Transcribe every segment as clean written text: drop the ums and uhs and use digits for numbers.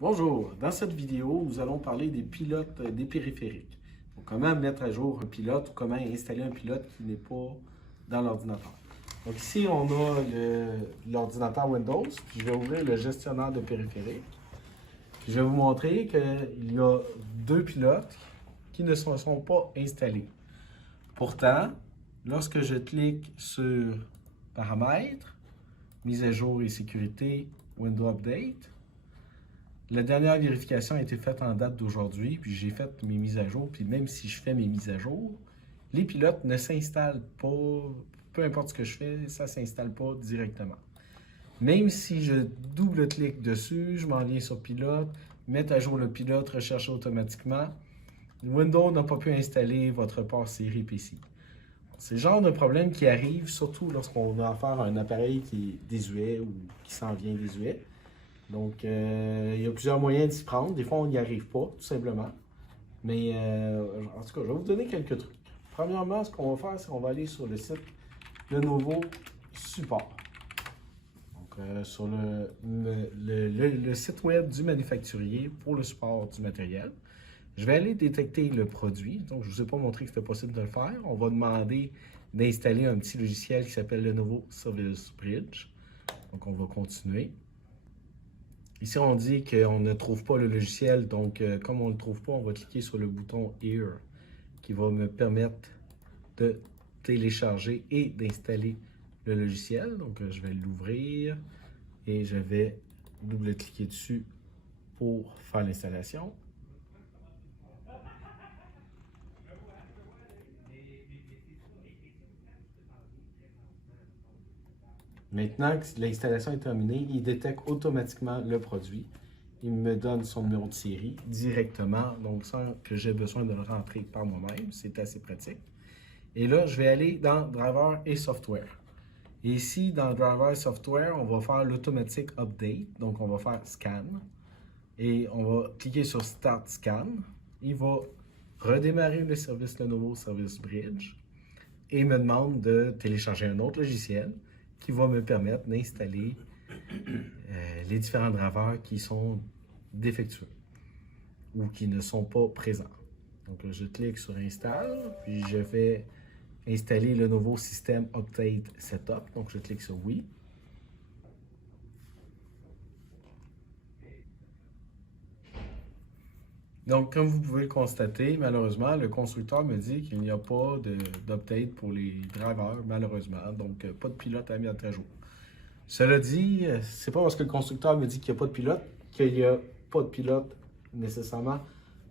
Bonjour, dans cette vidéo, nous allons parler des pilotes des périphériques. Donc, comment mettre à jour un pilote ou comment installer un pilote qui n'est pas dans l'ordinateur. Donc ici, on a l'ordinateur Windows, puis je vais ouvrir le gestionnaire de périphériques. Puis je vais vous montrer qu'il y a deux pilotes qui ne sont pas installés. Pourtant, lorsque je clique sur Paramètres, Mise à jour et sécurité, Windows Update, la dernière vérification a été faite en date d'aujourd'hui, puis j'ai fait mes mises à jour, puis même si je fais mes mises à jour, les pilotes ne s'installent pas, peu importe ce que je fais, ça ne s'installe pas directement. Même si je double-clique dessus, je m'en viens sur pilote, mettre à jour le pilote, rechercher automatiquement, Windows n'a pas pu installer votre port série PC. C'est le genre de problème qui arrive surtout lorsqu'on a affaire à un appareil qui est désuet ou qui s'en vient désuet. Donc, il y a plusieurs moyens d'y prendre. Des fois, on n'y arrive pas, tout simplement. Mais en tout cas, je vais vous donner quelques trucs. Premièrement, ce qu'on va faire, c'est qu'on va aller sur le site Lenovo Support. Donc, sur le site web du manufacturier pour le support du matériel. Je vais aller détecter le produit. Donc, je ne vous ai pas montré que c'était possible de le faire. On va demander d'installer un petit logiciel qui s'appelle Lenovo Service Bridge. Donc, on va continuer. Ici, on dit qu'on ne trouve pas le logiciel, donc comme on ne le trouve pas, on va cliquer sur le bouton Here qui va me permettre de télécharger et d'installer le logiciel. Donc, je vais l'ouvrir et je vais double-cliquer dessus pour faire l'installation. Maintenant que l'installation est terminée, il détecte automatiquement le produit. Il me donne son numéro de série directement, donc sans que j'ai besoin de le rentrer par moi-même. C'est assez pratique. Et là, je vais aller dans Driver et Software. Et ici, dans Driver et Software, on va faire l'Automatic Update. Donc, on va faire Scan. Et on va cliquer sur Start Scan. Il va redémarrer le service Lenovo Service Bridge et me demande de télécharger un autre logiciel qui va me permettre d'installer les différents drivers qui sont défectueux ou qui ne sont pas présents. Donc, je clique sur Install, puis je vais installer le nouveau système Update Setup. Donc, je clique sur Oui. Donc, comme vous pouvez le constater, malheureusement, le constructeur me dit qu'il n'y a pas d'update pour les drivers, malheureusement. Donc, pas de pilote à mettre à jour. Cela dit, c'est pas parce que le constructeur me dit qu'il n'y a pas de pilote qu'il n'y a pas de pilote nécessairement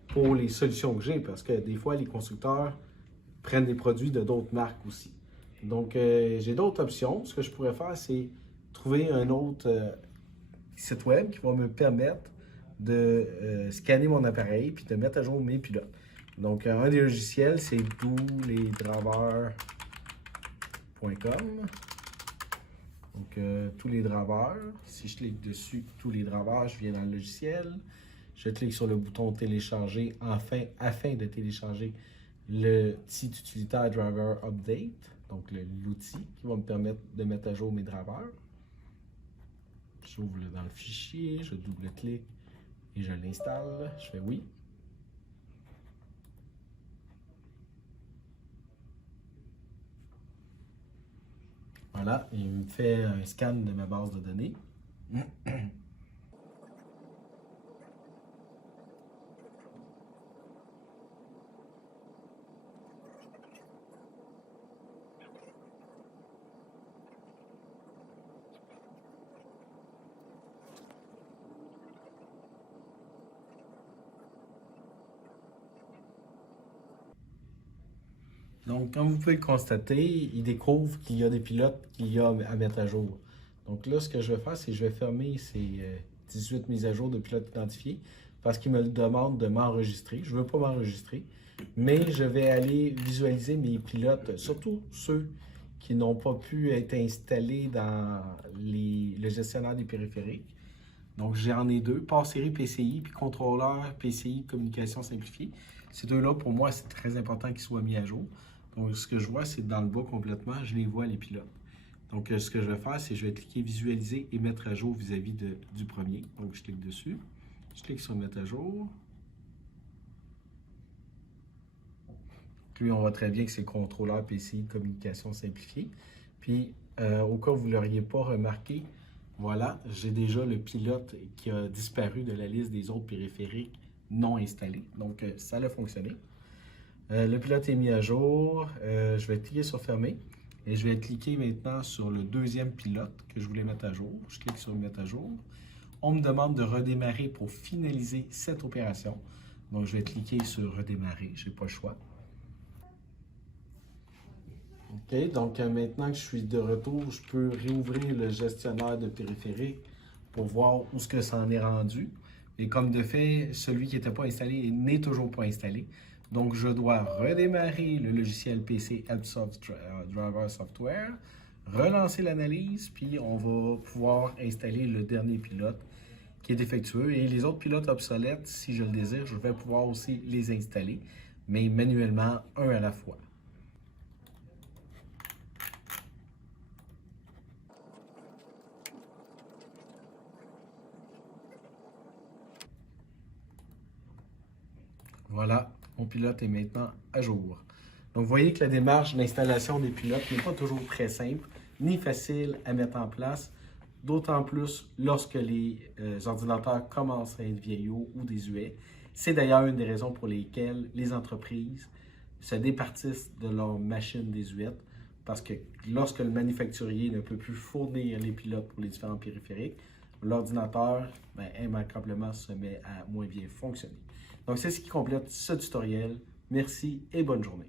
pour les solutions que j'ai, parce que des fois, les constructeurs prennent des produits de d'autres marques aussi. Donc, j'ai d'autres options. Ce que je pourrais faire, c'est trouver un autre site web qui va me permettre de scanner mon appareil puis de mettre à jour mes pilotes. Donc, un des logiciels, c'est douledraver.com. Donc, tous les drivers. Si je clique dessus, tous les drivers, je viens dans le logiciel. Je clique sur le bouton télécharger afin de télécharger le petit utilitaire Driver Update, donc l'outil qui va me permettre de mettre à jour mes drivers. J'ouvre dans le fichier, je double-clique et je l'installe. Je fais oui. Voilà, il me fait un scan de ma base de données. Donc, comme vous pouvez le constater, il découvre qu'il y a des pilotes qu'il y a à mettre à jour. Donc là, ce que je vais faire, c'est que je vais fermer ces 18 mises à jour de pilotes identifiés parce qu'il me demande de m'enregistrer. Je ne veux pas m'enregistrer, mais je vais aller visualiser mes pilotes, surtout ceux qui n'ont pas pu être installés dans le gestionnaire des périphériques. Donc, j'en ai deux, port série PCI puis contrôleur PCI communication simplifiée. Ces deux-là, pour moi, c'est très important qu'ils soient mis à jour. Donc, ce que je vois, c'est dans le bas complètement, je les vois, les pilotes. Donc, ce que je vais faire, c'est que je vais cliquer visualiser et mettre à jour vis-à-vis du premier. Donc, je clique dessus. Je clique sur mettre à jour. Lui, on voit très bien que c'est le contrôleur PCI communication simplifiée. Puis, au cas où vous ne l'auriez pas remarqué, voilà, j'ai déjà le pilote qui a disparu de la liste des autres périphériques non installés. Donc, ça a fonctionné. Le pilote est mis à jour. Je vais cliquer sur fermer. Et je vais cliquer maintenant sur le deuxième pilote que je voulais mettre à jour. Je clique sur mettre à jour. On me demande de redémarrer pour finaliser cette opération. Donc, je vais cliquer sur redémarrer. Je n'ai pas le choix. OK, donc maintenant que je suis de retour, je peux réouvrir le gestionnaire de périphérique pour voir où ce que ça en est rendu. Et comme de fait, celui qui n'était pas installé n'est toujours pas installé. Donc, je dois redémarrer le logiciel PC AppSoft Driver Software, relancer l'analyse, puis on va pouvoir installer le dernier pilote qui est défectueux. Et les autres pilotes obsolètes, si je le désire, je vais pouvoir aussi les installer, mais manuellement, un à la fois. Voilà, mon pilote est maintenant à jour. Donc, vous voyez que la démarche d'installation des pilotes n'est pas toujours très simple, ni facile à mettre en place, d'autant plus lorsque les ordinateurs commencent à être vieillots ou désuets. C'est d'ailleurs une des raisons pour lesquelles les entreprises se départissent de leurs machines désuètes, parce que lorsque le manufacturier ne peut plus fournir les pilotes pour les différents périphériques, l'ordinateur, immanquablement, se met à moins bien fonctionner. Donc, c'est ce qui complète ce tutoriel. Merci et bonne journée.